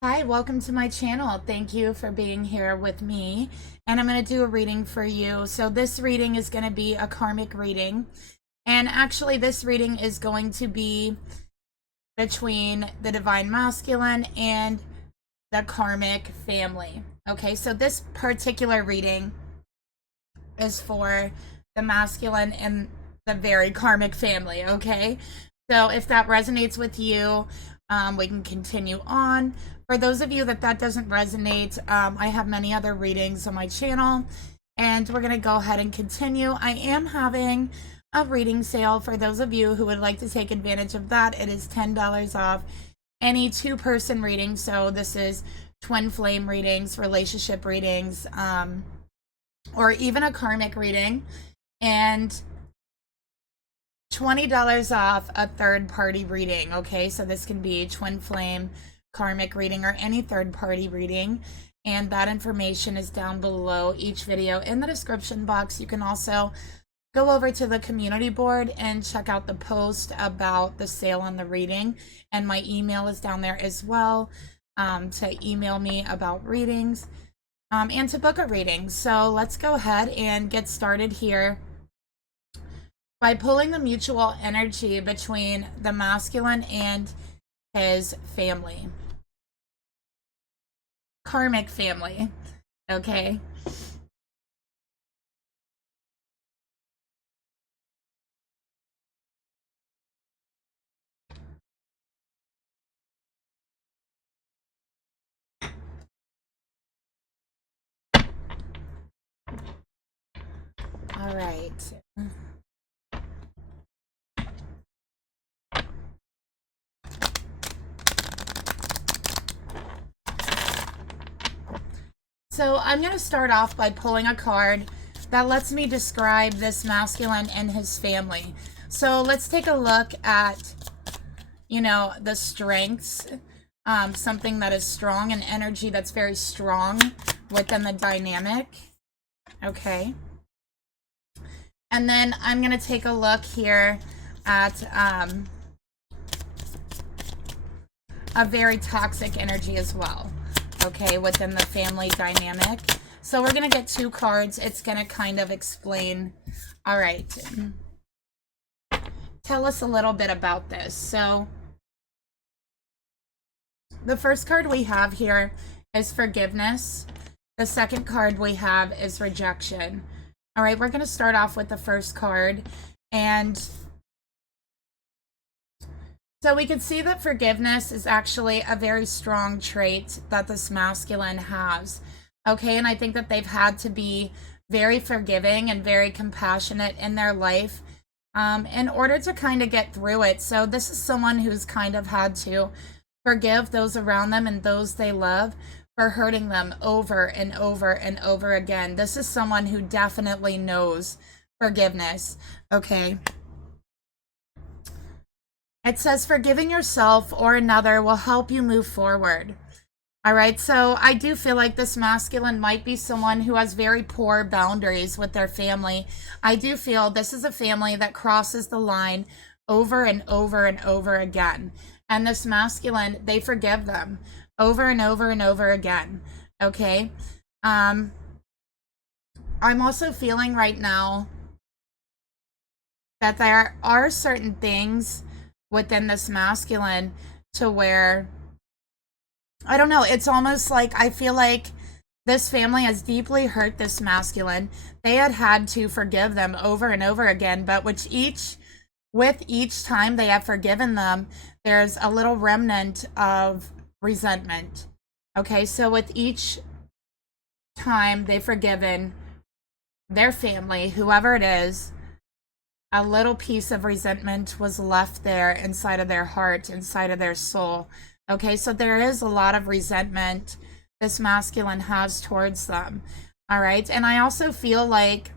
Hi, welcome to my channel. Thank you for being here with me. And I'm going to do a reading for you. So this reading is going to be a karmic reading. And actually this reading is going to be between the divine masculine and the karmic family. Okay, so this particular reading is for the masculine and the very karmic family. Okay, so if that resonates with you, we can continue on. For those of you that doesn't resonate, I have many other readings on my channel, and we're going to go ahead and continue. I am having a reading sale for those of you who would like to take advantage of that. It is $10 off any two-person reading. So this is twin flame readings, relationship readings, or even a karmic reading, and $20 off a third party reading. Okay, so this can be twin flame, karmic reading, or any third party reading, and that information is down below each video in the description box. You can also go over to the community board and check out the post about the sale on the reading, and my email is down there as well, to email me about readings, and to book a reading. So let's go ahead and get started here by pulling the mutual energy between the masculine and his family. Karmic family, okay? All right. So I'm going to start off by pulling a card that lets me describe this masculine and his family. So let's take a look at, the strengths, something that is strong, an energy that's very strong within the dynamic. Okay. And then I'm going to take a look here at a very toxic energy as well. Okay, within the family dynamic. So we're going to get two cards. It's going to kind of explain. All right. Tell us a little bit about this. So the first card we have here is forgiveness. The second card we have is rejection. All right, we're going to start off with the first card. And so we can see that forgiveness is actually a very strong trait that this masculine has. Okay, and I think that they've had to be very forgiving and very compassionate in their life in order to kind of get through it. So this is someone who's kind of had to forgive those around them and those they love for hurting them over and over and over again. This is someone who definitely knows forgiveness. Okay. It says forgiving yourself or another will help you move forward. All right, so I do feel like this masculine might be someone who has very poor boundaries with their family. I do feel this is a family that crosses the line over and over and over again. And this masculine, they forgive them over and over and over again. Okay. I'm also feeling right now that there are certain things within this masculine to where, I don't know, it's almost like I feel like this family has deeply hurt this masculine. They had to forgive them over and over again, but with each time they have forgiven them, there's a little remnant of resentment. Okay, so with each time they've forgiven their family, whoever it is, a little piece of resentment was left there inside of their heart, inside of their soul. Okay, so there is a lot of resentment this masculine has towards them. All right, and I also feel like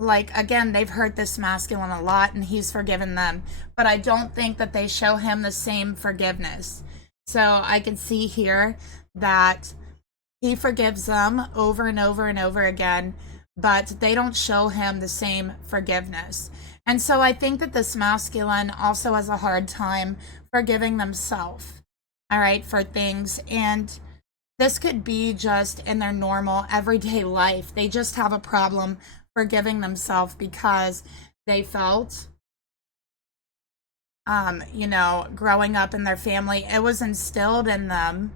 again, they've hurt this masculine a lot and he's forgiven them, but I don't think that they show him the same forgiveness. So I can see here that he forgives them over and over and over again, but they don't show him the same forgiveness. And so I think that this masculine also has a hard time forgiving themselves. all right, for things. And this could be just in their normal everyday life. They just have a problem forgiving themselves because they felt, you know, growing up in their family, it was instilled in them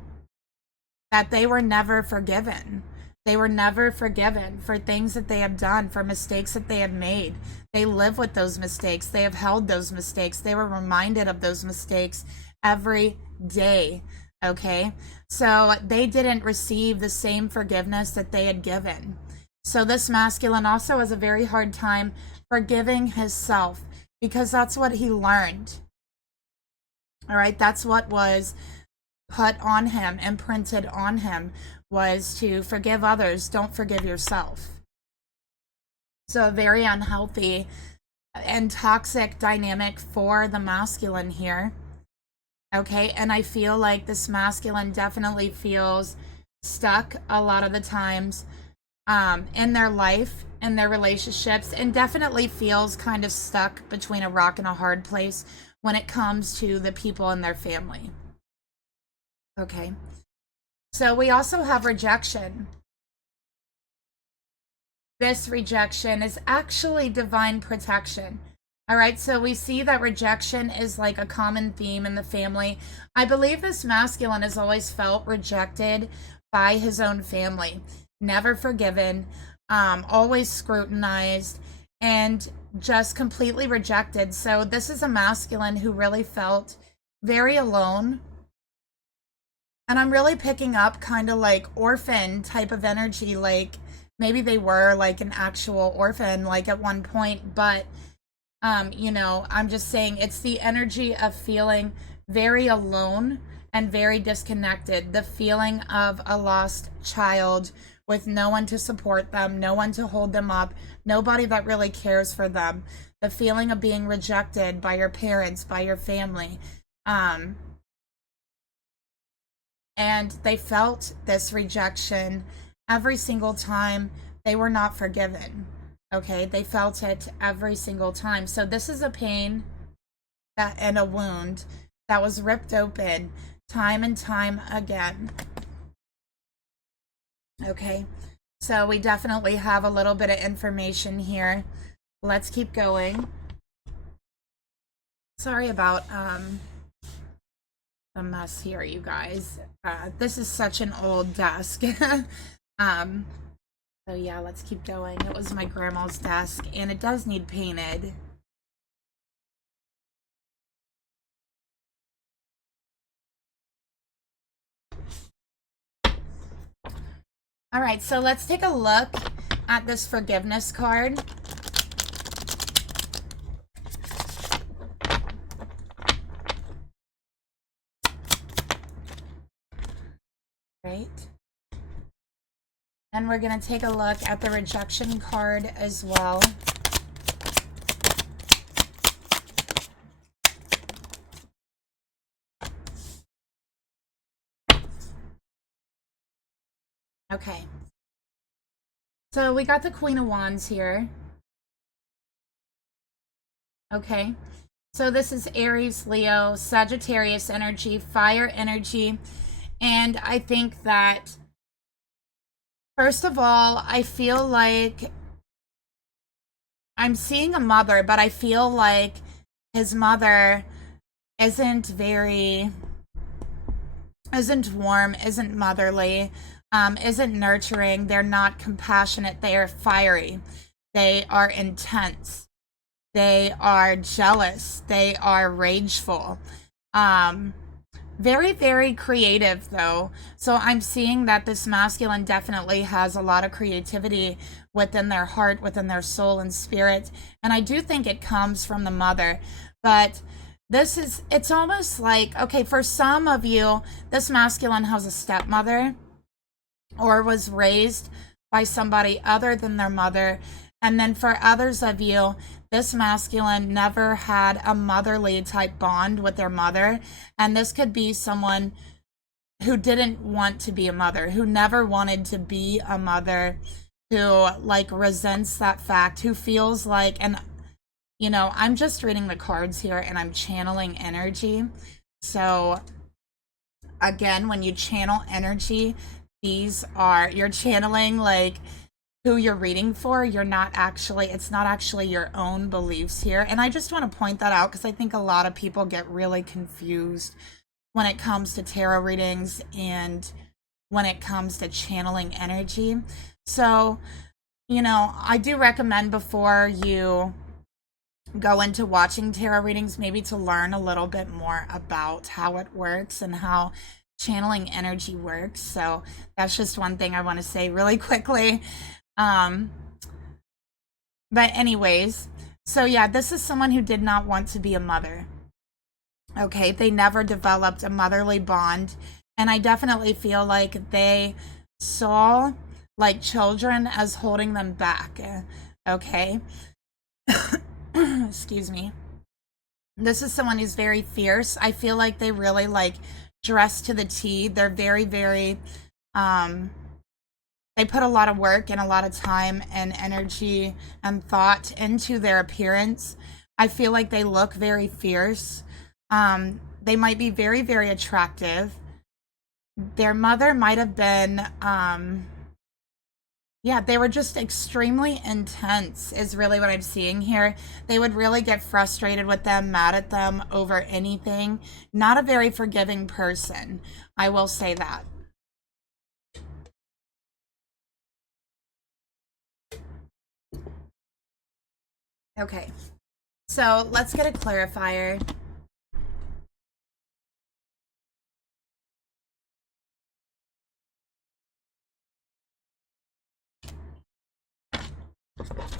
that they were never forgiven. They were never forgiven for things that they have done, for mistakes that they have made. They live with those mistakes. They have held those mistakes. They were reminded of those mistakes every day. Okay? So they didn't receive the same forgiveness that they had given. So this masculine also has a very hard time forgiving himself because that's what he learned. All right? That's what was put on him, imprinted on him, was to forgive others, don't forgive yourself. So a very unhealthy and toxic dynamic for the masculine here. Okay, and I feel like this masculine definitely feels stuck a lot of the times in their life, in their relationships, and definitely feels kind of stuck between a rock and a hard place when it comes to the people in their family. Okay. So we also have rejection. This rejection is actually divine protection. All right, so we see that rejection is like a common theme in the family. I believe this masculine has always felt rejected by his own family, never forgiven, always scrutinized, and just completely rejected. So this is a masculine who really felt very alone. And I'm really picking up kind of like orphan type of energy, like maybe they were like an actual orphan like at one point, but you know, I'm just saying it's the energy of feeling very alone and very disconnected, the feeling of a lost child with no one to support them, no one to hold them up, nobody that really cares for them, the feeling of being rejected by your parents, by your family. And they felt this rejection every single time they were not forgiven. Okay, they felt it every single time. So this is a pain that, and a wound that was ripped open time and time again. Okay, so we definitely have a little bit of information here. Let's keep going. Sorry about the mess here, you guys. This is such an old desk. So yeah, let's keep going. It was my grandma's desk, and it does need painted. All right, so let's take a look at this forgiveness card. Right. And we're going to take a look at the rejection card as well. Okay. So we got the Queen of Wands here. Okay. So this is Aries, Leo, Sagittarius energy, fire energy. And I think that, first of all, I feel like I'm seeing a mother, but I feel like his mother isn't warm, isn't motherly, isn't nurturing. They're not compassionate. They are fiery. They are intense. They are jealous. They are rageful. Very, very creative, though. So I'm seeing that this masculine definitely has a lot of creativity within their heart, within their soul and spirit. And I do think it comes from the mother. But it's almost like, okay, for some of you, this masculine has a stepmother or was raised by somebody other than their mother. And then for others of you, this masculine never had a motherly type bond with their mother. And this could be someone who didn't want to be a mother, who never wanted to be a mother, who like resents that fact, who feels like, and you know, I'm just reading the cards here and I'm channeling energy. So again, when you channel energy, you're channeling like who you're reading for. It's not actually your own beliefs here. And I just want to point that out because I think a lot of people get really confused when it comes to tarot readings and when it comes to channeling energy. So, I do recommend before you go into watching tarot readings, maybe to learn a little bit more about how it works and how channeling energy works. So that's just one thing I want to say really quickly. But anyways, so yeah, this is someone who did not want to be a mother. Okay, they never developed a motherly bond. And I definitely feel like they saw like children as holding them back. Okay. Excuse me. This is someone who's very fierce. I feel like they really like dress to the T. They're very, very, they put a lot of work and a lot of time and energy and thought into their appearance. I feel like they look very fierce. They might be very, very attractive. Their mother might have been, yeah, they were just extremely intense is really what I'm seeing here. They would really get frustrated with them, mad at them over anything. Not a very forgiving person. I will say that. Okay, so let's get a clarifier.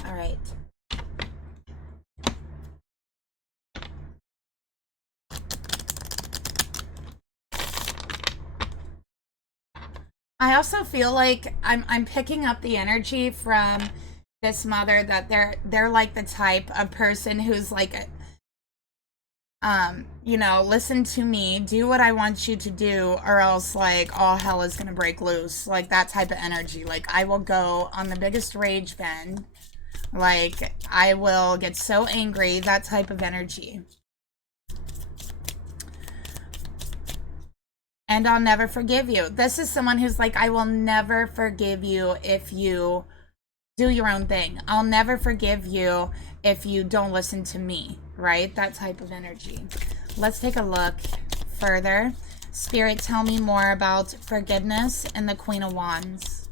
All right. I also feel like I'm picking up the energy from this mother that they're like the type of person who's like listen to me, do what I want you to do, or else like all hell is gonna break loose. Like that type of energy. Like I will go on the biggest rage bend. Like I will get so angry, that type of energy. And I'll never forgive you. This is someone who's like, I will never forgive you if you do your own thing. I'll never forgive you if you don't listen to me, right? That type of energy. Let's take a look further. Spirit, tell me more about forgiveness and the Queen of Wands.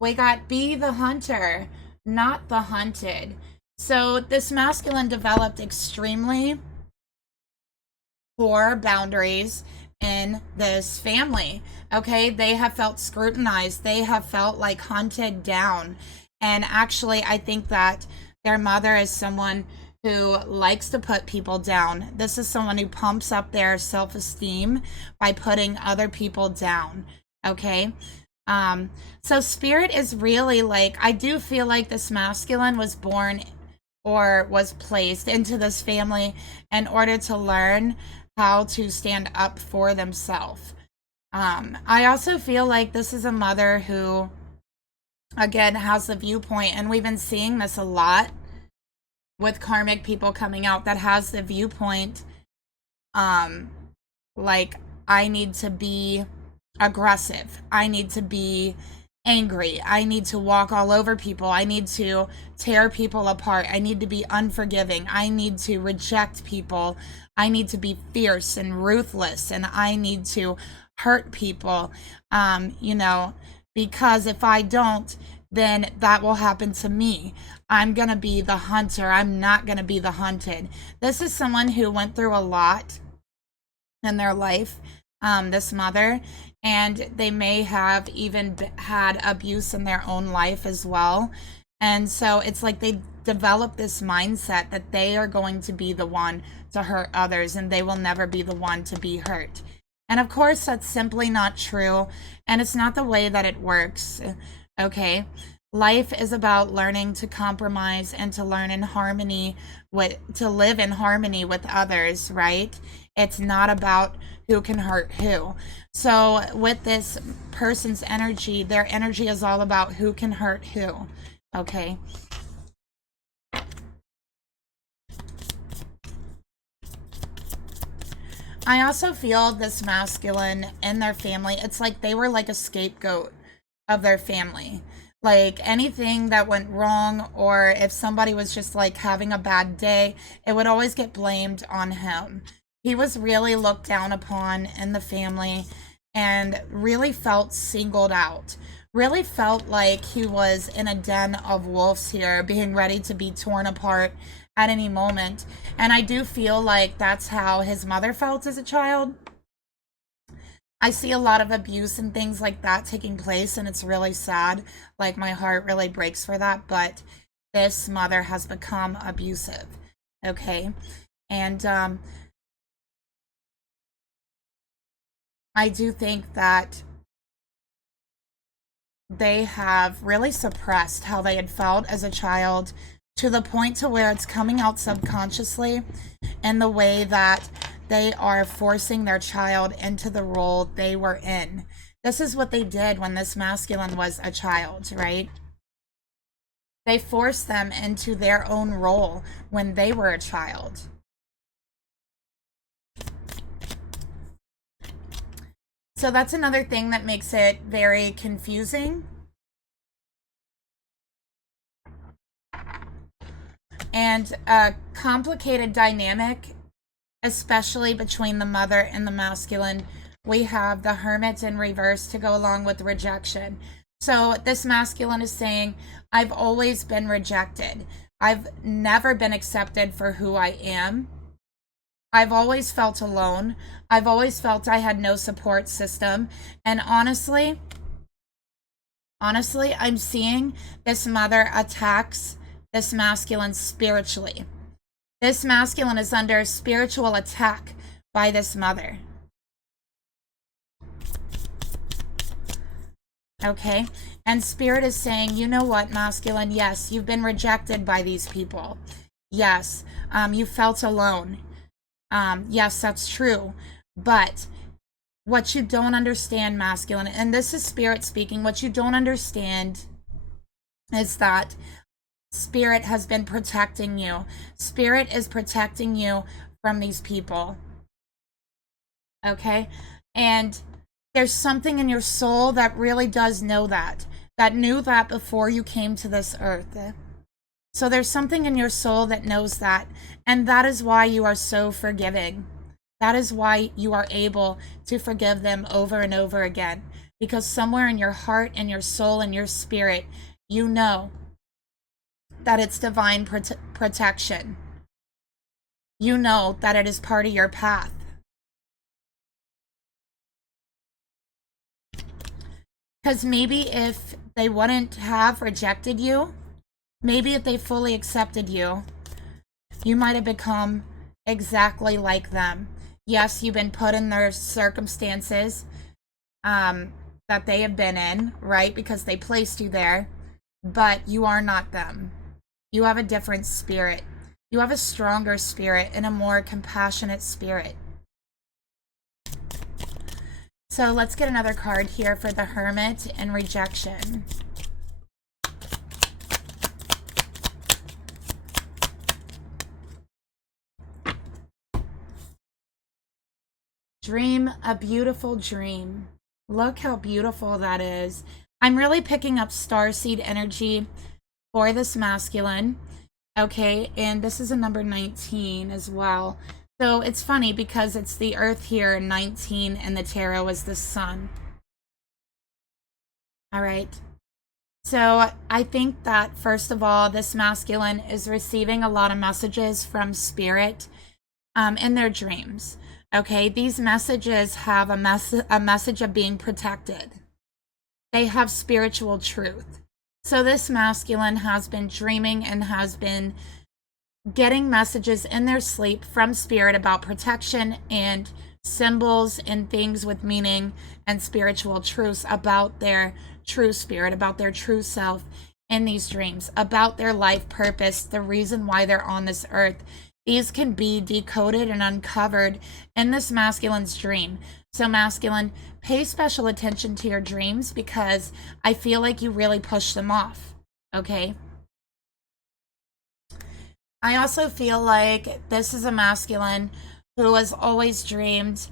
We got be the hunter, not the hunted. So this masculine developed extremely poor boundaries in this family. Okay, they have felt scrutinized. They have felt like hunted down. And actually, I think that their mother is someone who likes to put people down. This is someone who pumps up their self-esteem by putting other people down. Okay. So spirit is really like, I do feel like this masculine was born or was placed into this family in order to learn how to stand up for themselves. I also feel like this is a mother who, again, has the viewpoint, and we've been seeing this a lot with karmic people coming out, that has the viewpoint, like, I need to be aggressive. I need to be angry. I need to walk all over people. I need to tear people apart. I need to be unforgiving. I need to reject people. I need to be fierce and ruthless, and I need to hurt people, because if I don't, then that will happen to me. I'm going to be the hunter. I'm not going to be the hunted. This is someone who went through a lot in their life, this mother, and they may have even had abuse in their own life as well. And so it's like they develop this mindset that they are going to be the one to hurt others and they will never be the one to be hurt. And of course, that's simply not true. And it's not the way that it works. Okay. Life is about learning to compromise and to learn in harmony to live in harmony with others, right? It's not about who can hurt who. So with this person's energy, their energy is all about who can hurt who. Okay. I also feel this masculine and their family, it's like they were like a scapegoat of their family. Like anything that went wrong, or if somebody was just like having a bad day, it would always get blamed on him. He was really looked down upon in the family and really felt singled out. Really felt like he was in a den of wolves here, being ready to be torn apart at any moment. And I do feel like that's how his mother felt as a child. I see a lot of abuse and things like that taking place, and it's really sad. Like, my heart really breaks for that, but this mother has become abusive. Okay? And I do think that they have really suppressed how they had felt as a child to the point to where it's coming out subconsciously in the way that they are forcing their child into the role they were in. This is what they did when this masculine was a child, right? They forced them into their own role when they were a child. So that's another thing that makes it very confusing. And a complicated dynamic, especially between the mother and the masculine. We have the Hermit in reverse to go along with rejection. So this masculine is saying, I've always been rejected. I've never been accepted for who I am. I've always felt alone. I've always felt I had no support system. And honestly, I'm seeing this mother attacks this masculine spiritually. This masculine is under spiritual attack by this mother. Okay? And Spirit is saying, you know what, masculine? Yes, you've been rejected by these people. Yes, you felt alone. Yes, that's true. But what you don't understand, masculine, and this is Spirit speaking, what you don't understand is that Spirit has been protecting you. Spirit is protecting you from these people. Okay? And there's something in your soul that really does know that knew that before you came to this earth. So there's something in your soul that knows that. And that is why you are so forgiving. That is why you are able to forgive them over and over again. Because somewhere in your heart and your soul and your spirit, you know that it's divine protection. You know that it is part of your path. Because maybe if they wouldn't have rejected you, maybe if they fully accepted you, you might have become exactly like them. Yes, you've been put in their circumstances that they have been in, right? Because they placed you there, but you are not them. You have a different spirit. You have a stronger spirit and a more compassionate spirit. So let's get another card here for the Hermit and rejection. Dream a beautiful dream. Look how beautiful that is. I'm really picking up starseed energy for this masculine. Okay, and this is a number 19 as well. So it's funny because it's the Earth here, 19, and the tarot is the Sun. All right. So I think that, first of all, this masculine is receiving a lot of messages from Spirit in their dreams. Okay, these messages have a message of being protected. They have spiritual truth. So this masculine has been dreaming and has been getting messages in their sleep from Spirit about protection and symbols and things with meaning and spiritual truths about their true spirit, about their true self in these dreams, about their life purpose, the reason why they're on this earth. These can be decoded and uncovered in this masculine's dream. So masculine, pay special attention to your dreams because I feel like you really push them off, okay? I also feel like this is a masculine who has always dreamed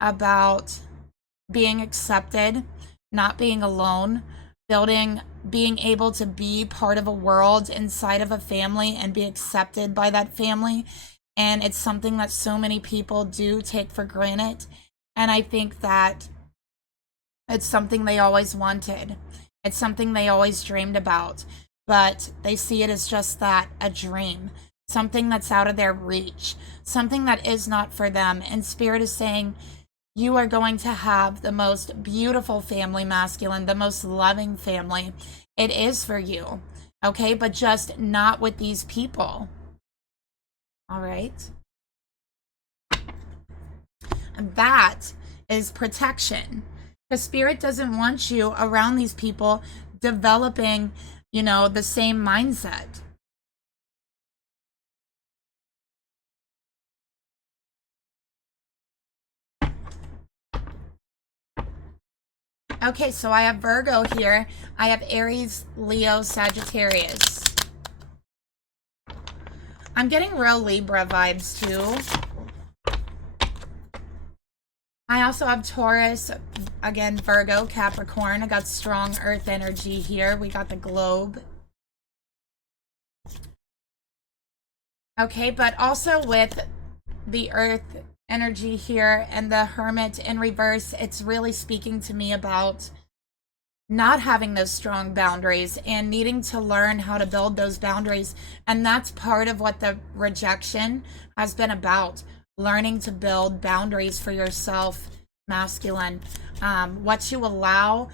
about being accepted, not being alone, being able to be part of a world inside of a family and be accepted by that family. And it's something that so many people do take for granted. And I think that it's something they always wanted. It's something they always dreamed about. But they see it as just that, a dream, something that's out of their reach, something that is not for them. And Spirit is saying, you are going to have the most beautiful family, masculine, the most loving family. It is for you, okay? But just not with these people, all right? And that is protection. Because Spirit doesn't want you around these people developing, you know, the same mindset. Okay, so I have Virgo here. I have Aries, Leo, Sagittarius. I'm getting real Libra vibes too. I also have Taurus, again, Virgo, Capricorn. I got strong earth energy here. We got the globe. Okay, but also with the earth energy here and the hermit in reverse, it's really speaking to me about not having those strong boundaries and needing to learn how to build those boundaries. And that's part of what the rejection has been about, learning to build boundaries for yourself, masculine, what you allow,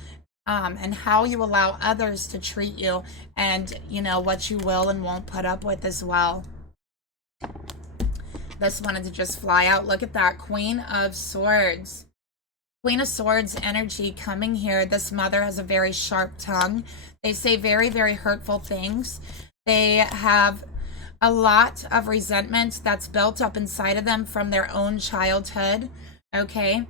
and how you allow others to treat you, and you know what you will and won't put up with as well. This wanted to just fly out. Look at that, Queen of Swords. Queen of Swords energy coming here. This mother has a very sharp tongue. They say very, very hurtful things. They have a lot of resentment that's built up inside of them from their own childhood. Okay.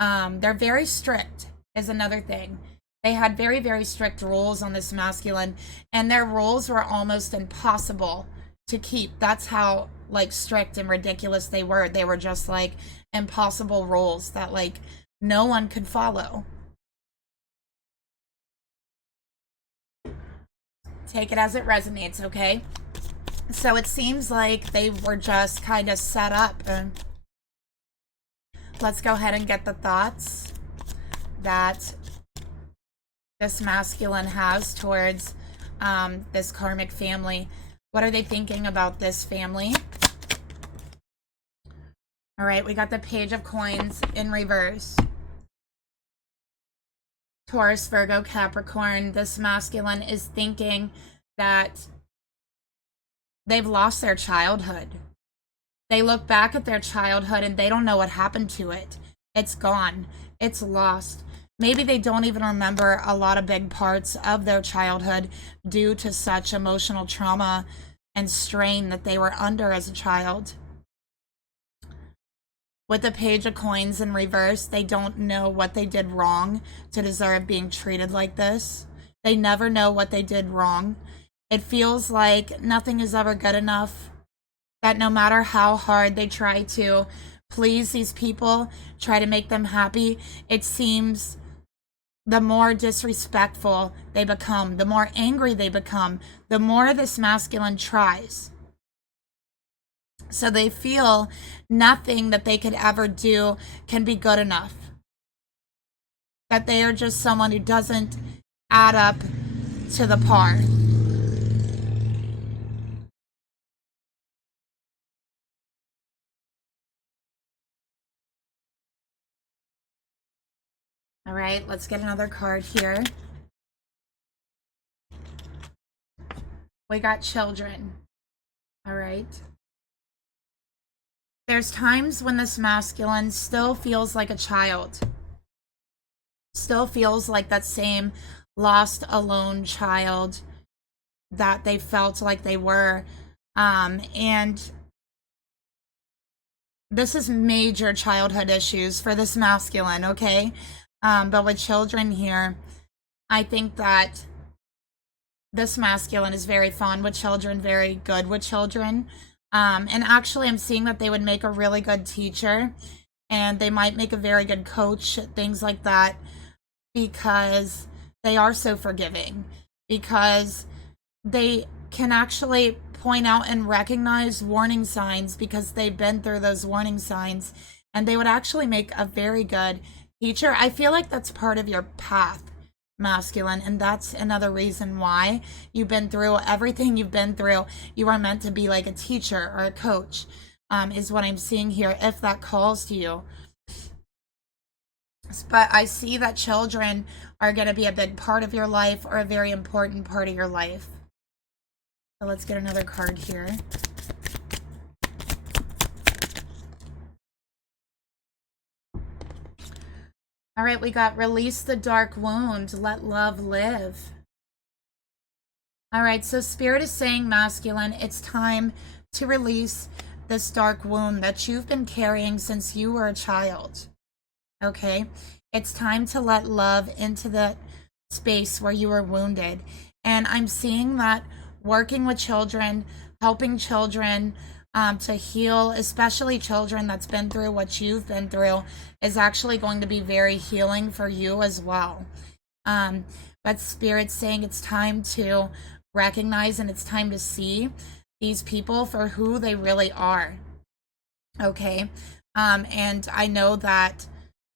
They're very strict is another thing. They had very, very strict rules on this masculine, and their rules were almost impossible to keep. That's how like strict and ridiculous they were. They were just like impossible rules that like no one could follow. Take it as it resonates, okay? So it seems like they were just kind of set up. Let's go ahead and get the thoughts that this masculine has towards this karmic family. What are they thinking about this family? All right, we got the Page of Coins in reverse. Taurus, Virgo, Capricorn. This masculine is thinking that they've lost their childhood. They look back at their childhood and they don't know what happened to it. It's gone. It's lost. Maybe they don't even remember a lot of big parts of their childhood due to such emotional trauma and strain that they were under as a child. With the Page of Coins in reverse, they don't know what they did wrong to deserve being treated like this. They never know what they did wrong. It feels like nothing is ever good enough, that no matter how hard they try to please these people, try to make them happy, it seems the more disrespectful they become, the more angry they become, the more this masculine tries. So they feel nothing that they could ever do can be good enough. That they are just someone who doesn't add up to the par. All right, let's get another card here. We got children. All right. There's times when this masculine still feels like a child. Still feels like that same lost, alone child that they felt like they were. And this is major childhood issues for this masculine, okay? But with children here, I think that this masculine is very fond with children, very good with children. And actually, I'm seeing that they would make a really good teacher, and they might make a very good coach, things like that, because they are so forgiving, because they can actually point out and recognize warning signs because they've been through those warning signs, and they would actually make a very good teacher. I feel like that's part of your path, masculine, and that's another reason why you've been through everything you've been through. You are meant to be like a teacher or a coach, is what I'm seeing here, if that calls to you. But I see that children are going to be a big part of your life, or a very important part of your life. So let's get another card here. All right, we got release the dark wound, let love live. All right, so Spirit is saying, masculine, it's time to release this dark wound that you've been carrying since you were a child. Okay, it's time to let love into the space where you were wounded. And I'm seeing that working with children, helping children to heal, especially children that's been through what you've been through, is actually going to be very healing for you as well. But Spirit's saying it's time to recognize and it's time to see these people for who they really are. Okay, and I know that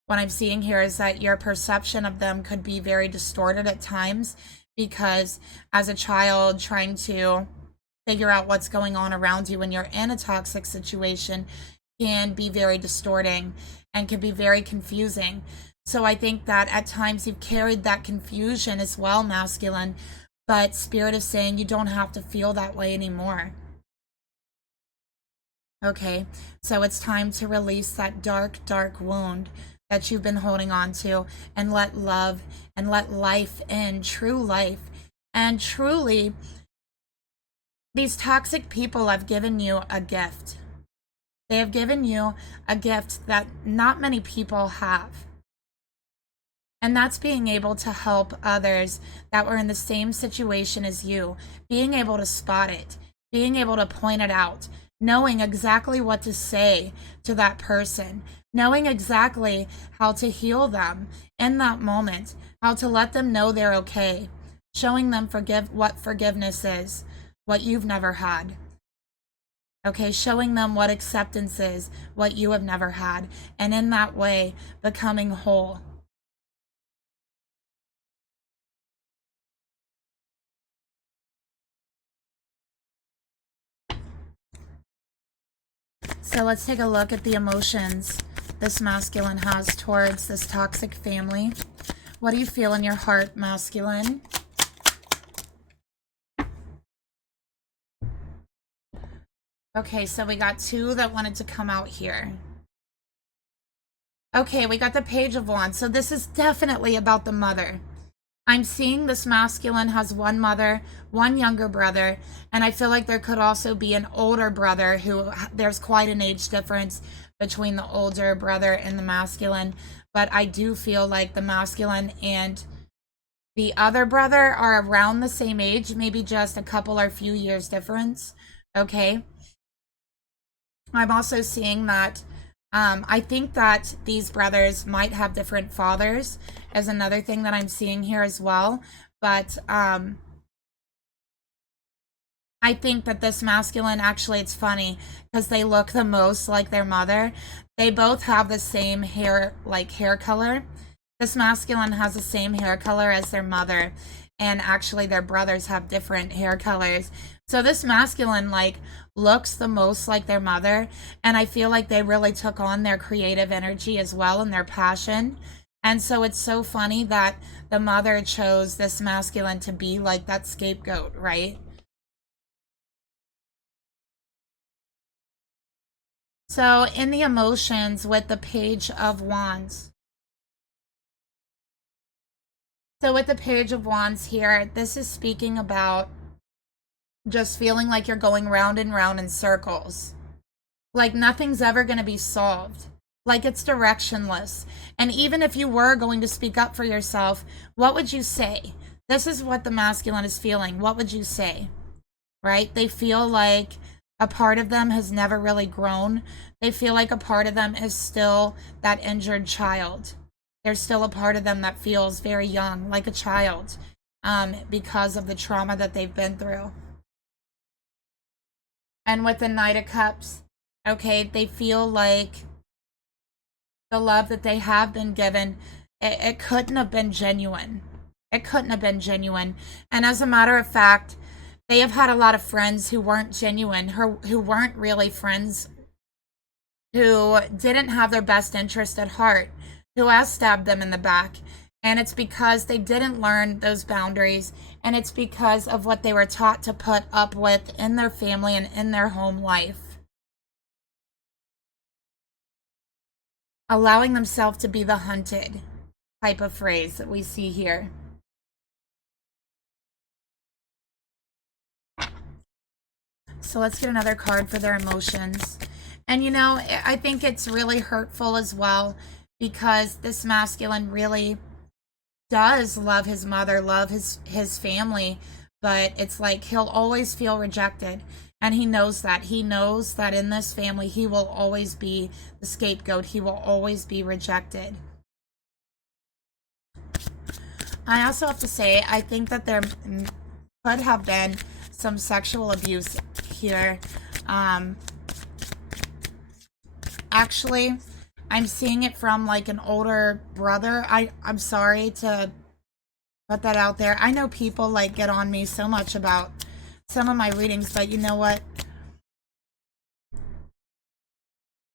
what I'm seeing here is that your perception of them could be very distorted at times, because as a child trying to figure out what's going on around you when you're in a toxic situation can be very distorting and can be very confusing. So I think that at times you've carried that confusion as well, masculine, but Spirit is saying you don't have to feel that way anymore. Okay, so it's time to release that dark, dark wound that you've been holding on to, and let love and let life in, true life. And truly, these toxic people have given you a gift. They have given you a gift that not many people have. And that's being able to help others that were in the same situation as you, being able to spot it, being able to point it out, knowing exactly what to say to that person, knowing exactly how to heal them in that moment, how to let them know they're okay, showing them what forgiveness is, what you've never had. Okay, showing them what acceptance is, what you have never had, and in that way, becoming whole. So let's take a look at the emotions this masculine has towards this toxic family. What do you feel in your heart, masculine? Okay, so we got two that wanted to come out here. Okay, we got the Page of Wands. So this is definitely about the mother. I'm seeing this masculine has one mother, one younger brother, and I feel like there could also be an older brother who there's quite an age difference between the older brother and the masculine. But I do feel like the masculine and the other brother are around the same age, maybe just a couple or few years difference. Okay. I'm also seeing that I think that these brothers might have different fathers, as another thing that I'm seeing here as well. But I think that this masculine, actually, it's funny because they look the most like their mother. They both have the same hair color. This masculine has the same hair color as their mother, and actually their brothers have different hair colors. So this masculine looks the most like their mother, and I feel like they really took on their creative energy as well and their passion. And so it's so funny that the mother chose this masculine to be like that scapegoat, right? So in the emotions with the Page of Wands. So with the Page of Wands here, this is speaking about just feeling like you're going round and round in circles. Like nothing's ever going to be solved. Like it's directionless. And even if you were going to speak up for yourself, what would you say? This is what the masculine is feeling. What would you say? Right? They feel like A part of them has never really grown. They feel like a part of them is still that injured child. There's still a part of them that feels very young, like a child, because of the trauma that they've been through. And with the Knight of Cups, okay, they feel like the love that they have been given, it couldn't have been genuine. It couldn't have been genuine. And as a matter of fact, they have had a lot of friends who weren't genuine, who weren't really friends, who didn't have their best interest at heart, who has stabbed them in the back. And it's because they didn't learn those boundaries, and it's because of what they were taught to put up with in their family and in their home life. Allowing themselves to be the hunted type of phrase that we see here. So let's get another card for their emotions. And you know, I think it's really hurtful as well, because this masculine really does love his mother, love his family, but it's like he'll always feel rejected. And he knows that. He knows that in this family, he will always be the scapegoat. He will always be rejected. I also have to say, I think that there could have been some sexual abuse here. Actually, I'm seeing it from like an older brother. I'm sorry to put that out there. I know people like get on me so much about some of my readings, but you know what?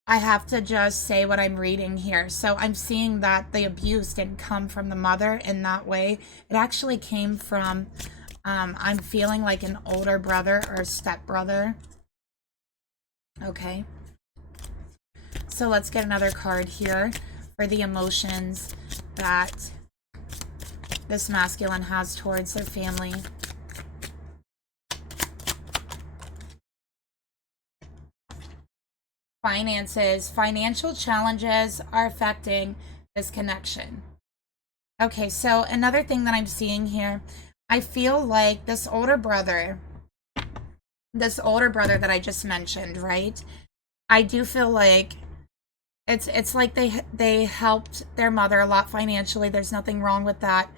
I have to just say what I'm reading here. So I'm seeing that the abuse didn't come from the mother in that way. It actually came from, I'm feeling like an older brother or stepbrother. Okay. So let's get another card here for the emotions that this masculine has towards their family. Finances. Financial challenges are affecting this connection. Okay, so another thing that I'm seeing here, I feel like this older brother that I just mentioned, right? I do feel like it's like they helped their mother a lot financially. There's nothing wrong with that.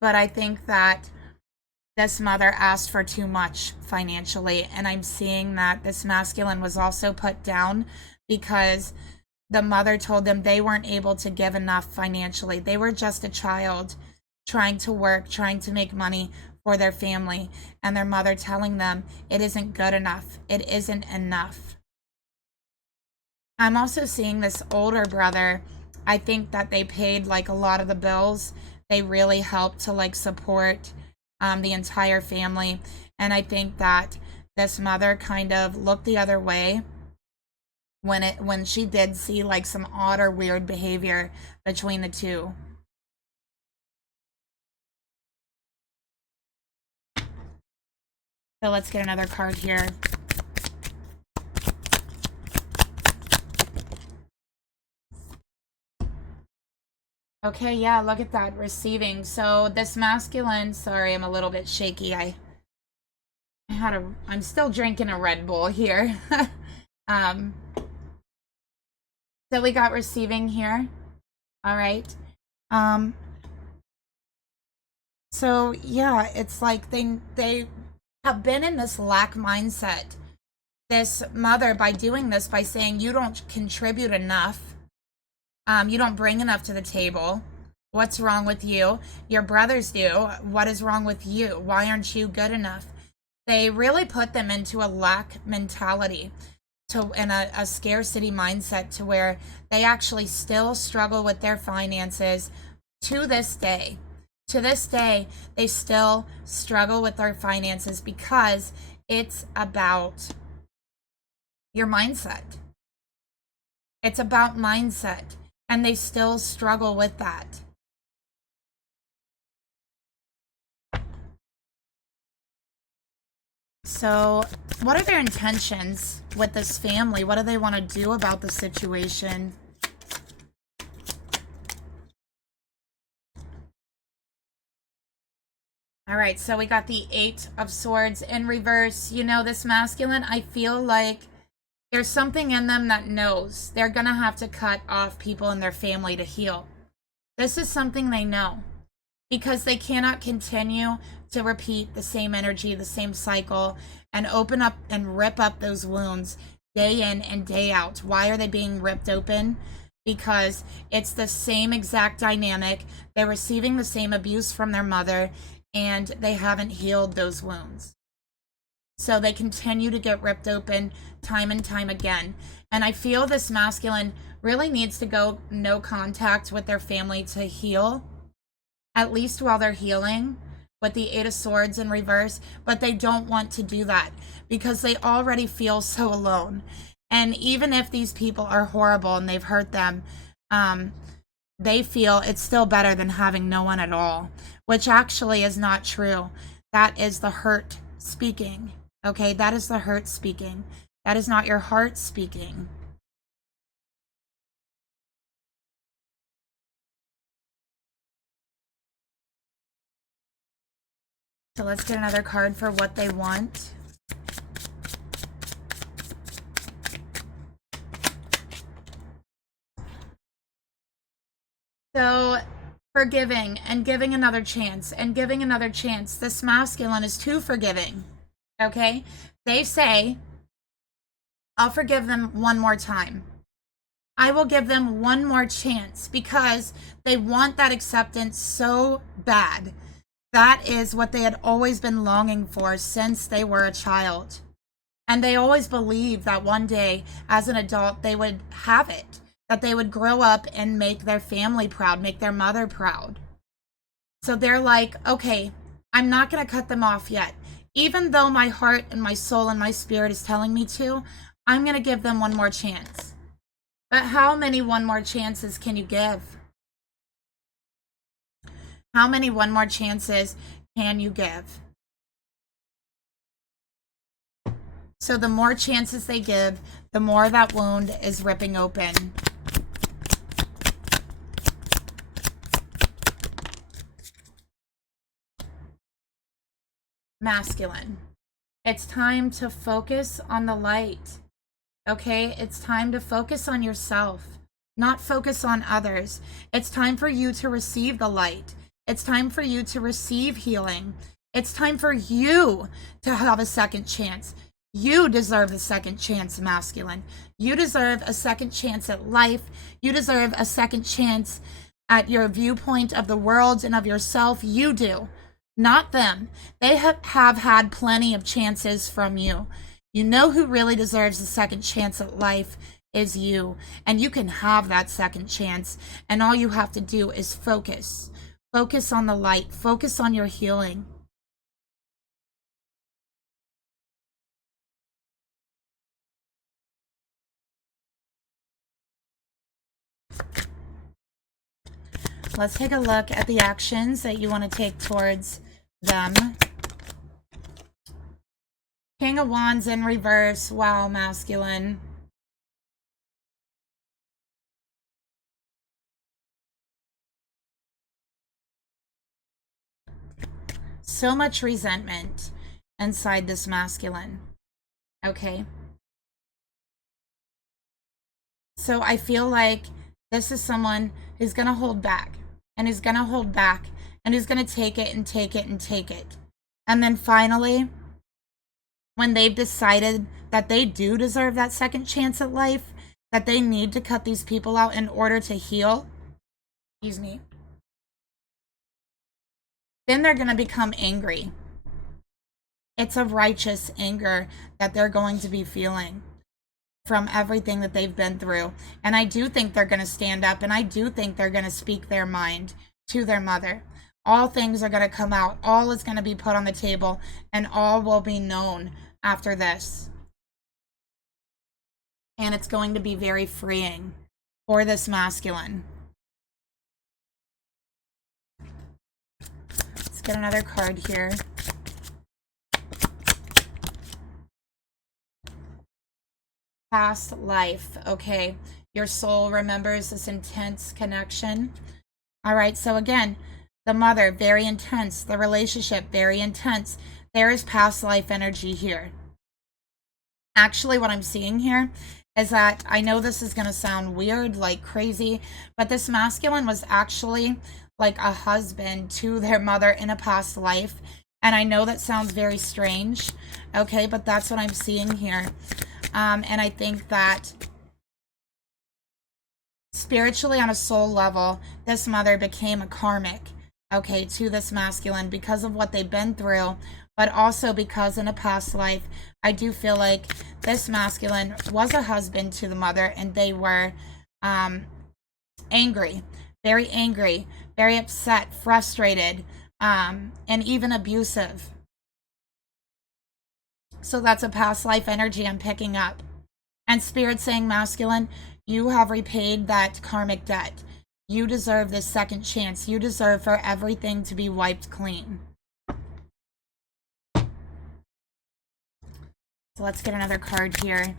But I think that this mother asked for too much financially, and I'm seeing that this masculine was also put down because the mother told them they weren't able to give enough financially. They were just a child trying to work, trying to make money for their family, and their mother telling them it isn't good enough. It isn't enough. I'm also seeing this older brother. I think that they paid like a lot of the bills. They really helped to like support the entire family. And I think that this mother kind of looked the other way when she did see like some odd or weird behavior between the two. So let's get another card here. Okay, yeah, look at that, receiving. So this masculine, sorry, I'm a little bit shaky. I'm still drinking a Red Bull here. So we got receiving here. All right. So yeah, it's like they have been in this lack mindset. This mother, by doing this, by saying you don't contribute enough, you don't bring enough to the table. What's wrong with you? Your brothers do. What is wrong with you? Why aren't you good enough? They really put them into a lack mentality, and a scarcity mindset, to where they actually still struggle with their finances to this day. To this day, they still struggle with their finances because it's about your mindset. It's about mindset, and they still struggle with that. So, what are their intentions with this family? What do they want to do about the situation? All right, so we got the Eight of Swords in reverse. You know, this masculine, I feel like there's something in them that knows they're going to have to cut off people in their family to heal. This is something they know, because they cannot continue to repeat the same energy, the same cycle, and open up and rip up those wounds day in and day out. Why are they being ripped open? Because it's the same exact dynamic. They're receiving the same abuse from their mother, and they haven't healed those wounds. So they continue to get ripped open time and time again. And I feel this masculine really needs to go no contact with their family to heal, at least while they're healing, with the Eight of Swords in reverse. But they don't want to do that because they already feel so alone. And even if these people are horrible and they've hurt them, they feel it's still better than having no one at all, which actually is not true. That is the hurt speaking. Okay, that is the hurt speaking. That is not your heart speaking. So let's get another card for what they want. So forgiving and giving another chance and giving another chance. This masculine is too forgiving. Okay? They say, I'll forgive them one more time. I will give them one more chance, because they want that acceptance so bad. That is what they had always been longing for since they were a child. And they always believed that one day as an adult they would have it, that they would grow up and make their family proud, make their mother proud. So they're like, okay, I'm not going to cut them off yet. Even though my heart and my soul and my spirit is telling me to, I'm going to give them one more chance. But how many one more chances can you give? How many one more chances can you give? So the more chances they give, the more that wound is ripping open. Masculine. It's time to focus on the light. Okay? It's time to focus on yourself, not focus on others. It's time for you to receive the light. It's time for you to receive healing. It's time for you to have a second chance. You deserve a second chance, masculine. You deserve a second chance at life. You deserve a second chance at your viewpoint of the world and of yourself. You do, not them. They have had plenty of chances from you. You know who really deserves a second chance at life is you. And you can have that second chance. And all you have to do is focus. Focus on the light. Focus on your healing. Let's take a look at the actions that you want to take towards them. King of Wands in reverse. Wow, masculine. So much resentment inside this masculine. Okay. So I feel like this is someone who's going to hold back and who's going to hold back and who's going to take it and take it and take it. And then finally, when they've decided that they do deserve that second chance at life, that they need to cut these people out in order to heal, excuse me, then they're going to become angry. It's a righteous anger that they're going to be feeling from everything that they've been through. And I do think they're going to stand up, and I do think they're going to speak their mind to their mother. All things are going to come out. All is going to be put on the table, and all will be known after this. And it's going to be very freeing for this masculine. Let's get another card here. Past life. Okay. Your soul remembers this intense connection. All right. So again, The mother, very intense. The relationship, very intense. There is past life energy here. Actually, what I'm seeing here is that, I know this is going to sound weird, like crazy, but this masculine was actually like a husband to their mother in a past life. And I know that sounds very strange, okay, but that's what I'm seeing here. And I think that spiritually, on a soul level, this mother became a karmic, okay, to this masculine because of what they've been through, but also because in a past life, I do feel like this masculine was a husband to the mother, and they were angry, very upset, frustrated, and even abusive. So that's a past life energy I'm picking up. And Spirit saying, masculine, you have repaid that karmic debt. You deserve this second chance. You deserve for everything to be wiped clean. So let's get another card here.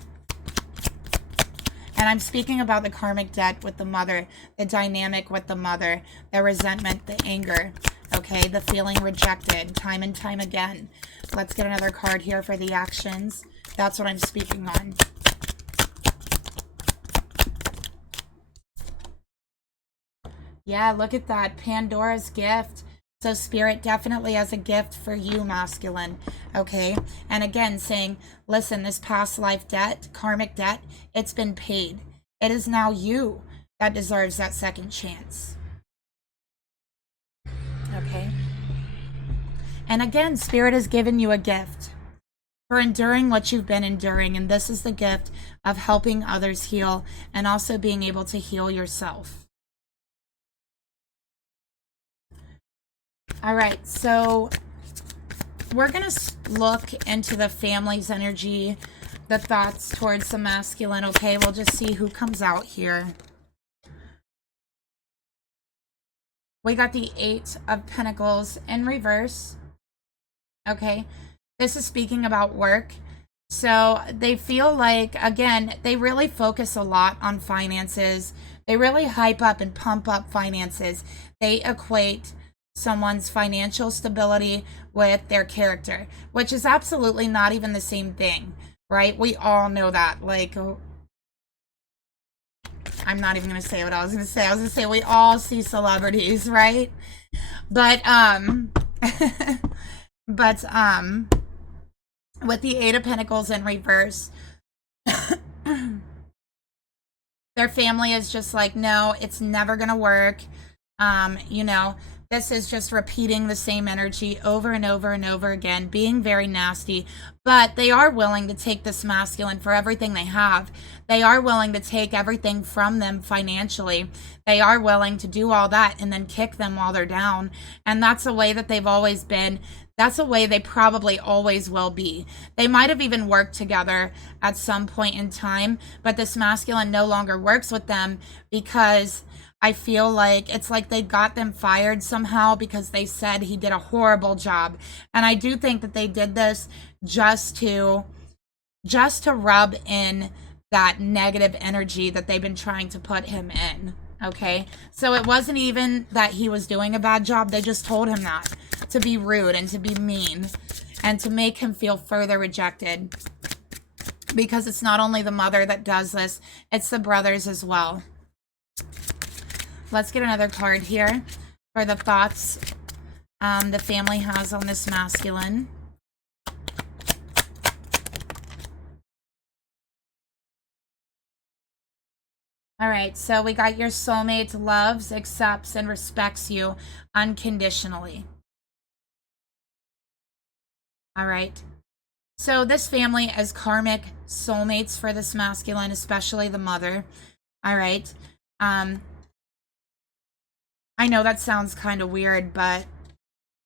And I'm speaking about the karmic debt with the mother, the dynamic with the mother, the resentment, the anger, okay, the feeling rejected time and time again. Let's get another card here for the actions. That's what I'm speaking on. Yeah, look at that. Pandora's gift. So Spirit definitely has a gift for you, masculine, okay? And again, saying, listen, this past life debt, karmic debt, it's been paid. It is now you that deserves that second chance. Okay? And again, Spirit has given you a gift for enduring what you've been enduring. And this is the gift of helping others heal and also being able to heal yourself. All right, so we're going to look into the family's energy, the thoughts towards the masculine, okay? We'll just see who comes out here. We got the 8 of Pentacles in reverse, okay? This is speaking about work. So they feel like, again, they really focus a lot on finances. They really hype up and pump up finances. They equate someone's financial stability with their character, which is absolutely not even the same thing, right? We all know that. Like, I'm not even going to say what I was going to say. I was going to say we all see celebrities, right? But, but, with the 8 of Pentacles in reverse, their family is just like, no, it's never going to work. You know, this is just repeating the same energy over and over and over again, being very nasty. But they are willing to take this masculine for everything they have. They are willing to take everything from them financially. They are willing to do all that and then kick them while they're down. And that's the way that they've always been. That's a way they probably always will be. They might have even worked together at some point in time, but this masculine no longer works with them because I feel like it's like they got them fired somehow because they said he did a horrible job. And I do think that they did this just to rub in that negative energy that they've been trying to put him in. Okay, so it wasn't even that he was doing a bad job. They just told him that to be rude and to be mean and to make him feel further rejected, because it's not only the mother that does this, it's the brothers as well. Let's get another card here for the thoughts the family has on this masculine. All right, so we got your soulmate loves, accepts, and respects you unconditionally. All right, so this family is karmic soulmates for this masculine, especially the mother. All right, I know that sounds kind of weird, but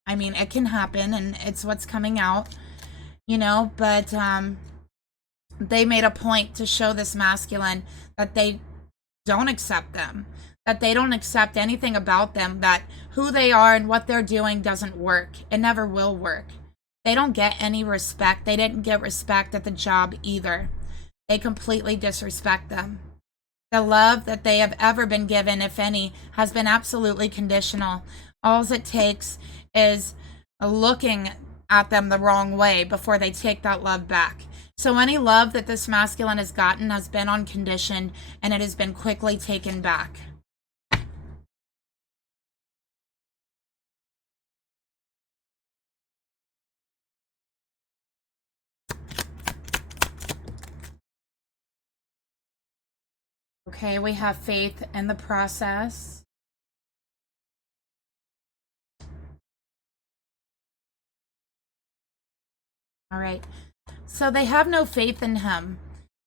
I mean, it can happen, and it's what's coming out, you know, but they made a point to show this masculine that they don't accept them, that they don't accept anything about them, that who they are and what they're doing doesn't work. It never will work. They don't get any respect. They didn't get respect at the job either. They completely disrespect them. The love that they have ever been given, if any, has been absolutely conditional. All it takes is looking at them the wrong way before they take that love back. So any love that this masculine has gotten has been on condition, and it has been quickly taken back. Okay, we have faith in the process. All right. So they have no faith in him.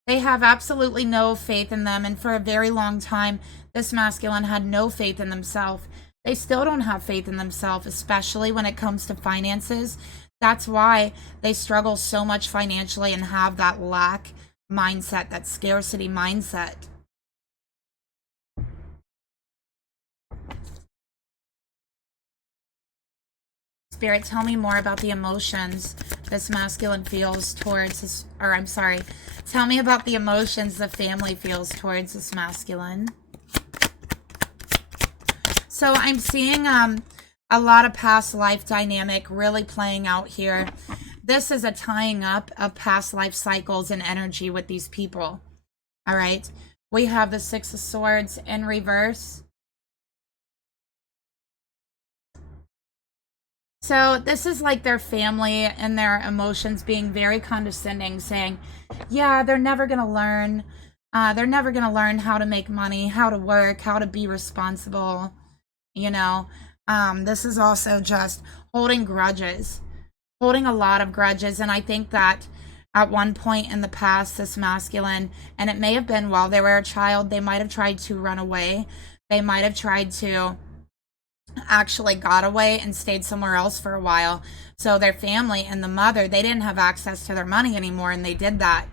They have absolutely no faith in them. And for a very long time, this masculine had no faith in themselves. They still don't have faith in themselves, especially when it comes to finances. That's why they struggle so much financially and have that lack mindset, that scarcity mindset. Spirit, tell me more about the emotions this masculine feels towards this, or I'm sorry, tell me about the emotions the family feels towards this masculine. So I'm seeing a lot of past life dynamic really playing out here. This is a tying up of past life cycles and energy with these people. All right. We have the Six of Swords in reverse. So this is like their family and their emotions being very condescending, saying, yeah, they're never going to learn. They're never going to learn how to make money, how to work, how to be responsible. You know, this is also just holding grudges, holding a lot of grudges. And I think that at one point in the past, this masculine, and it may have been while they were a child, they might have tried to run away. They might have tried to actually got away and stayed somewhere else for a while. So their family and the mother, they didn't have access to their money anymore, and they did that,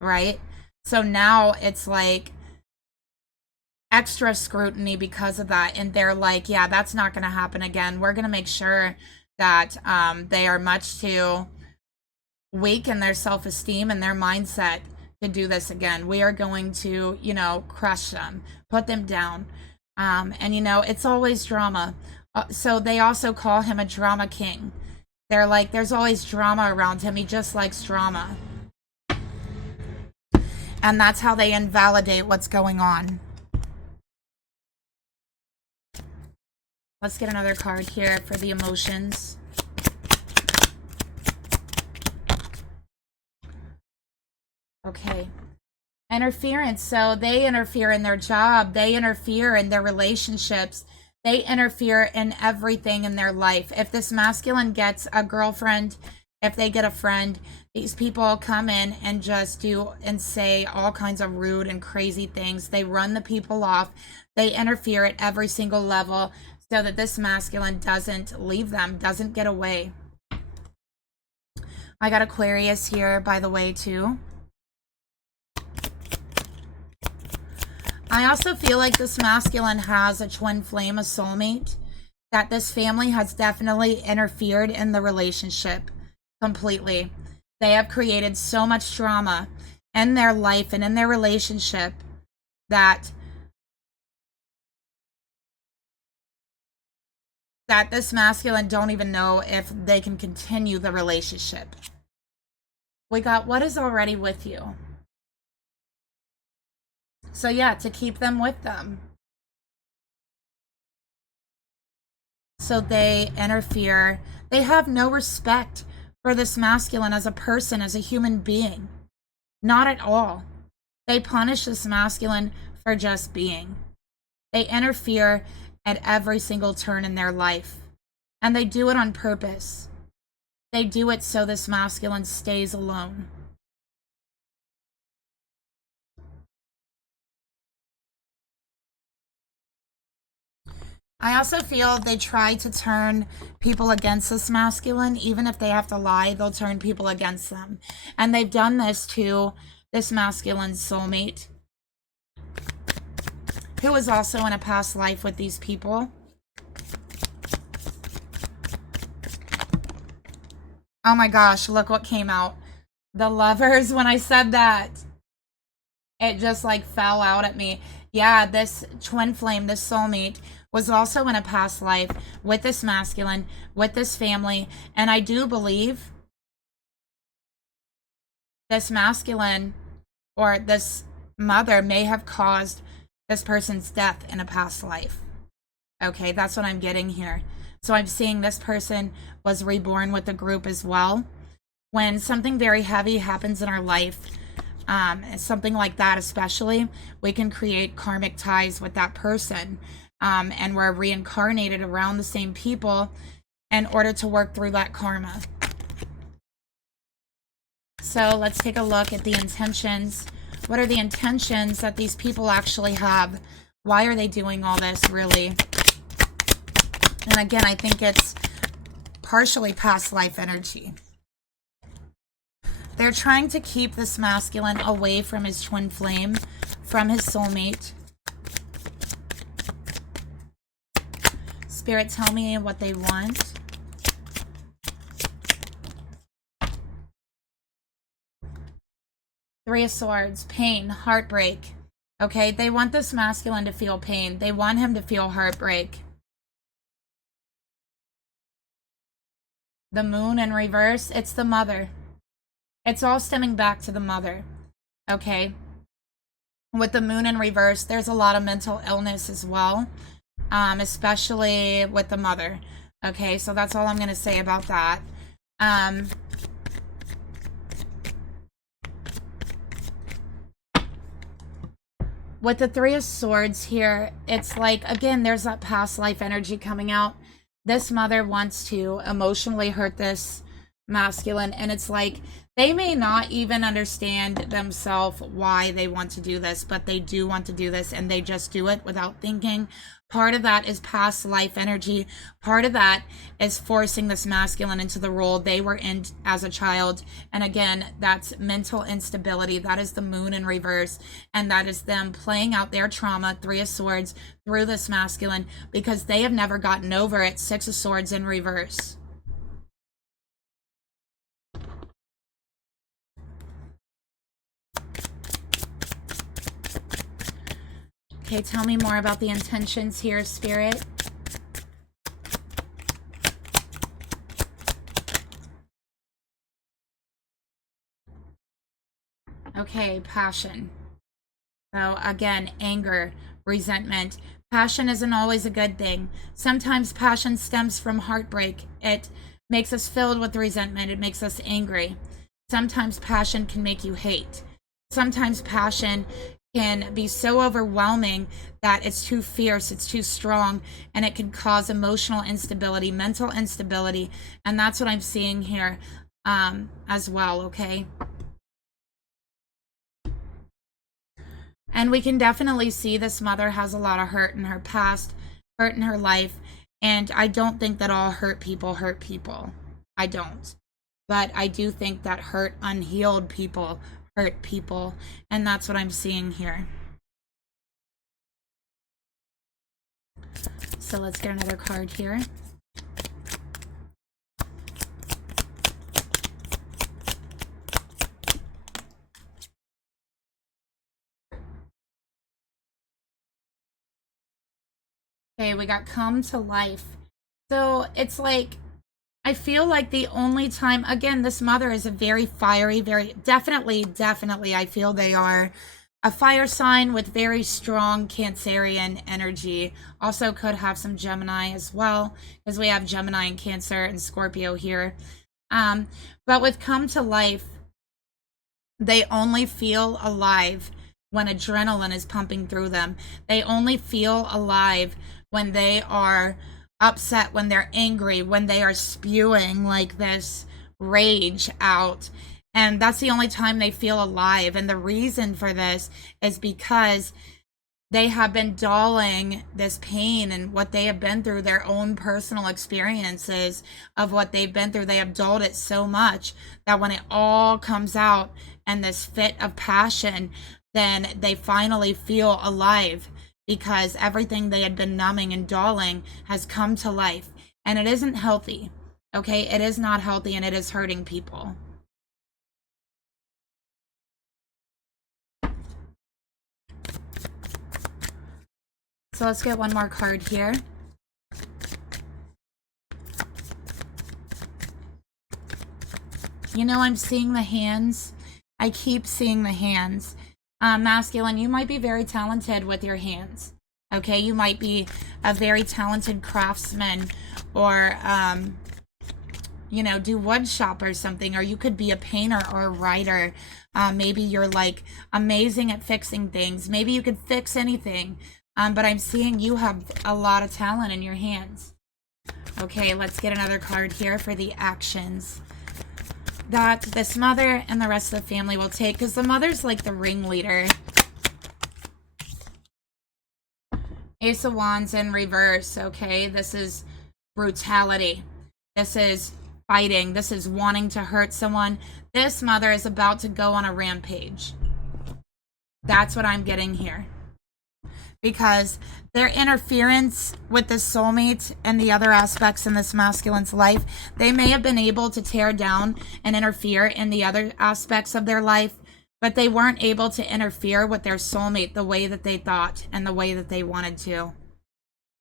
right? So now it's like extra scrutiny because of that, and they're like, yeah, that's not going to happen again. We're going to make sure that they are much too weak in their self-esteem and their mindset to do this again. We are going to, you know, crush them, put them down. And, you know, it's always drama. So they also call him a drama king. They're like, there's always drama around him. He just likes drama. And that's how they invalidate what's going on. Let's get another card here for the emotions. Okay. Interference. So they interfere in their job. They interfere in their relationships. They interfere in everything in their life. If this masculine gets a girlfriend, if they get a friend, these people come in and just do and say all kinds of rude and crazy things. They run the people off. They interfere at every single level so that this masculine doesn't leave them, doesn't get away. I got Aquarius here, by the way, too. I also feel like this masculine has a twin flame, a soulmate, that this family has definitely interfered in the relationship completely. They have created so much drama in their life and in their relationship that this masculine don't even know if they can continue the relationship. We got, what is already with you? So yeah, to keep them with them. So they interfere. They have no respect for this masculine as a person, as a human being. Not at all. They punish this masculine for just being. They interfere at every single turn in their life. And they do it on purpose. They do it so this masculine stays alone. I also feel they try to turn people against this masculine. Even if they have to lie, they'll turn people against them. And they've done this to this masculine soulmate, who was also in a past life with these people. Oh my gosh, look what came out. The Lovers, when I said that, it just like fell out at me. Yeah, this twin flame, this soulmate, was also in a past life with this masculine, with this family. And I do believe this masculine or this mother may have caused this person's death in a past life. Okay, that's what I'm getting here. So I'm seeing this person was reborn with the group as well. When something very heavy happens in our life, something like that especially, we can create karmic ties with that person. And we're reincarnated around the same people in order to work through that karma. So let's take a look at the intentions. What are the intentions that these people actually have? Why are they doing all this, really? And again, I think it's partially past life energy. They're trying to keep this masculine away from his twin flame, from his soulmate. Spirit, tell me what they want. Three of Swords, pain, heartbreak. Okay, they want this masculine to feel pain. They want him to feel heartbreak. The Moon in reverse, it's the mother. It's all stemming back to the mother. Okay. With the Moon in reverse, there's a lot of mental illness as well. Especially with the mother. Okay, so that's all I'm going to say about that. With the Three of Swords here, it's like, again, there's that past life energy coming out. This mother wants to emotionally hurt this masculine, and it's like they may not even understand themselves why they want to do this, but they do want to do this, and they just do it without thinking. Part of that is past life energy. Part of that is forcing this masculine into the role they were in as a child. And again, that's mental instability. That is the Moon in reverse. And that is them playing out their trauma, Three of Swords, through this masculine, because they have never gotten over it, Six of Swords in reverse. Okay, tell me more about the intentions here, Spirit. Okay, passion. So again, anger, resentment. Passion isn't always a good thing. Sometimes passion stems from heartbreak. It makes us filled with resentment. It makes us angry. Sometimes passion can make you hate. Sometimes passion can be so overwhelming that it's too fierce, it's too strong, and it can cause emotional instability, mental instability, and that's what I'm seeing here as well, okay? And we can definitely see this mother has a lot of hurt in her past, hurt in her life, and I don't think that all hurt people. I don't. But I do think that hurt, unhealed people hurt people, and that's what I'm seeing here. So let's get another card here. Okay, we got come to life. So it's like, I feel like the only time, again, this mother is a very fiery, very, definitely, I feel they are a fire sign with very strong Cancerian energy. Also could have some Gemini as well, because we have Gemini and Cancer and Scorpio here. But with come to life, they only feel alive when adrenaline is pumping through them. They only feel alive when they are upset, when they're angry, when they are spewing like this rage out. And that's the only time they feel alive. And the reason for this is because they have been dulling this pain and what they have been through, their own personal experiences of what they've been through. They have dulled it so much that when it all comes out and this fit of passion, then they finally feel alive, because everything they had been numbing and dulling has come to life. And it isn't healthy, okay? It is not healthy, and it is hurting people. So let's get one more card here. You know, I'm seeing the hands. I keep seeing the hands. Masculine, you might be very talented with your hands. Okay, you might be a very talented craftsman, or, you know, do wood shop or something, or you could be a painter or a writer. Maybe you're like amazing at fixing things. Maybe you could fix anything. But I'm seeing you have a lot of talent in your hands. Okay, let's get another card here for the actions that this mother and the rest of the family will take, because the mother's like the ringleader. Ace of Wands in reverse, okay? This is brutality. This is fighting. This is wanting to hurt someone. This mother is about to go on a rampage. That's what I'm getting here. Because their interference with the soulmate and the other aspects in this masculine's life, they may have been able to tear down and interfere in the other aspects of their life, but they weren't able to interfere with their soulmate the way that they thought and the way that they wanted to.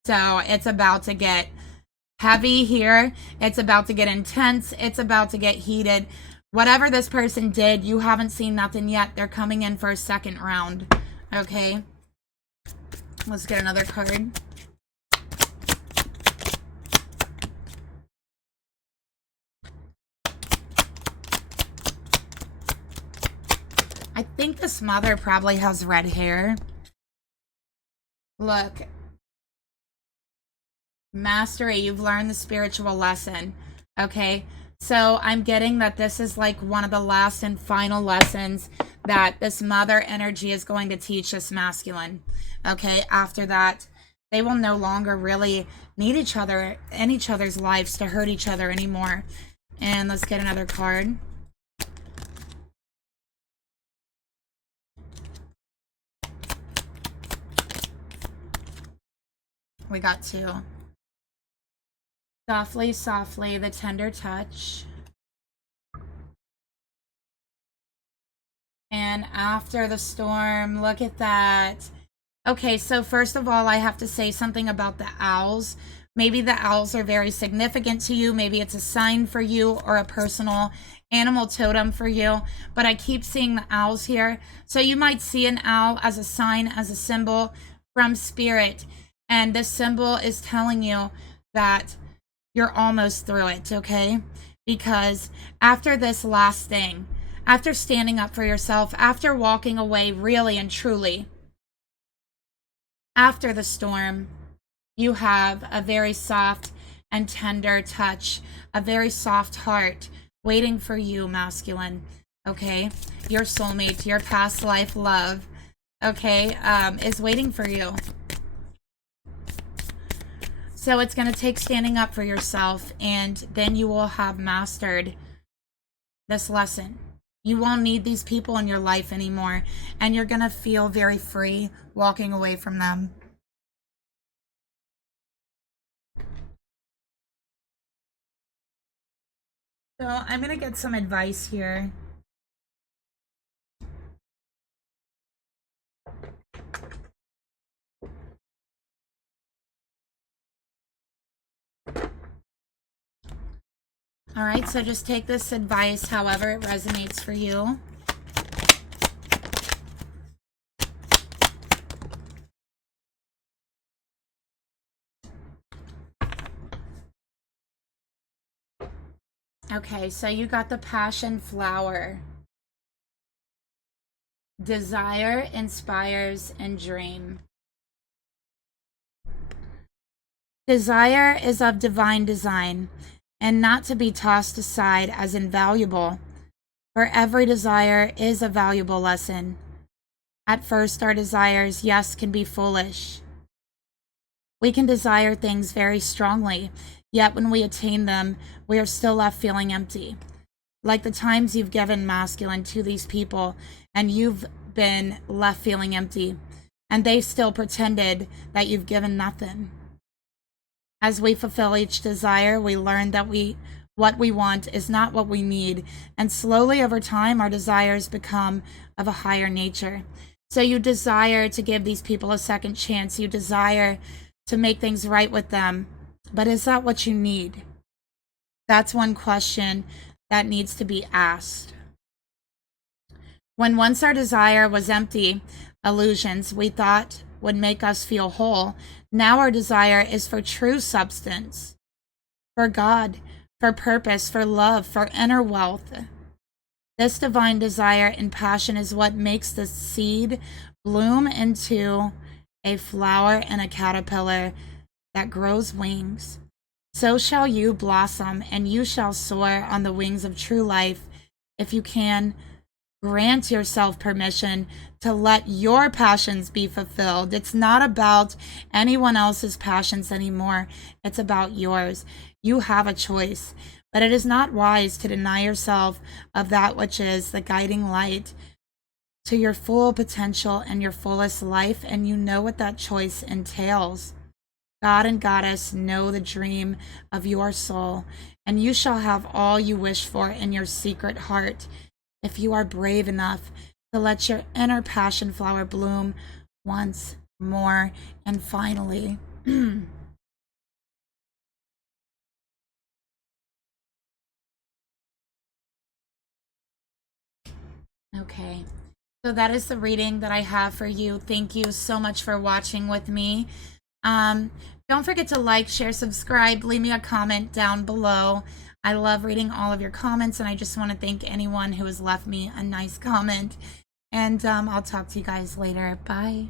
So it's about to get heavy here. It's about to get intense. It's about to get heated. Whatever this person did, you haven't seen nothing yet. They're coming in for a second round. Okay? Let's get another card. I think this mother probably has red hair. Look. Mastery, you've learned the spiritual lesson. Okay? So I'm getting that this is like one of the last and final lessons that this mother energy is going to teach this masculine. Okay, after that, they will no longer really need each other in each other's lives to hurt each other anymore. And let's get another card. We got two. Softly, softly, the tender touch. And after the storm, look at that. Okay, so first of all, I have to say something about the owls. Maybe the owls are very significant to you. Maybe it's a sign for you or a personal animal totem for you. But I keep seeing the owls here. So you might see an owl as a sign, as a symbol from spirit. And this symbol is telling you that you're almost through it, okay? Because after this last thing, after standing up for yourself, after walking away really and truly, after the storm, you have a very soft and tender touch, a very soft heart waiting for you, masculine, okay? Your soulmate, your past life love, okay, is waiting for you. So it's going to take standing up for yourself, and then you will have mastered this lesson. You won't need these people in your life anymore, and you're going to feel very free walking away from them. So I'm going to get some advice here. All right, so just take this advice however it resonates for you. Okay, so you got the passion flower. Desire inspires and dream. Desire is of divine design, and not to be tossed aside as invaluable, for every desire is a valuable lesson. At first, our desires, yes, can be foolish. We can desire things very strongly, yet when we attain them, we are still left feeling empty. Like the times you've given masculine to these people, and you've been left feeling empty, and they still pretended that you've given nothing. As we fulfill each desire, we learn that what we want is not what we need, and slowly over time our desires become of a higher nature. So you desire to give these people a second chance. You desire to make things right with them. But is that what you need? That's one question that needs to be asked. When once our desire was empty illusions we thought would make us feel whole, now our desire is for true substance, for God, for purpose, for love, for inner wealth. This divine desire and passion is what makes the seed bloom into a flower and a caterpillar that grows wings. So shall you blossom, and you shall soar on the wings of true life if you can grant yourself permission to let your passions be fulfilled. It's not about anyone else's passions anymore. It's about yours. You have a choice, but it is not wise to deny yourself of that which is the guiding light to your full potential and your fullest life, and you know what that choice entails. God and Goddess know the dream of your soul, and you shall have all you wish for in your secret heart if you are brave enough to let your inner passion flower bloom once more and finally. Okay, so that is the reading that I have for you. Thank you so much for watching with me. Don't forget to like, share, subscribe, leave me a comment down below. I love reading all of your comments, and I just want to thank anyone who has left me a nice comment. And I'll talk to you guys later. Bye.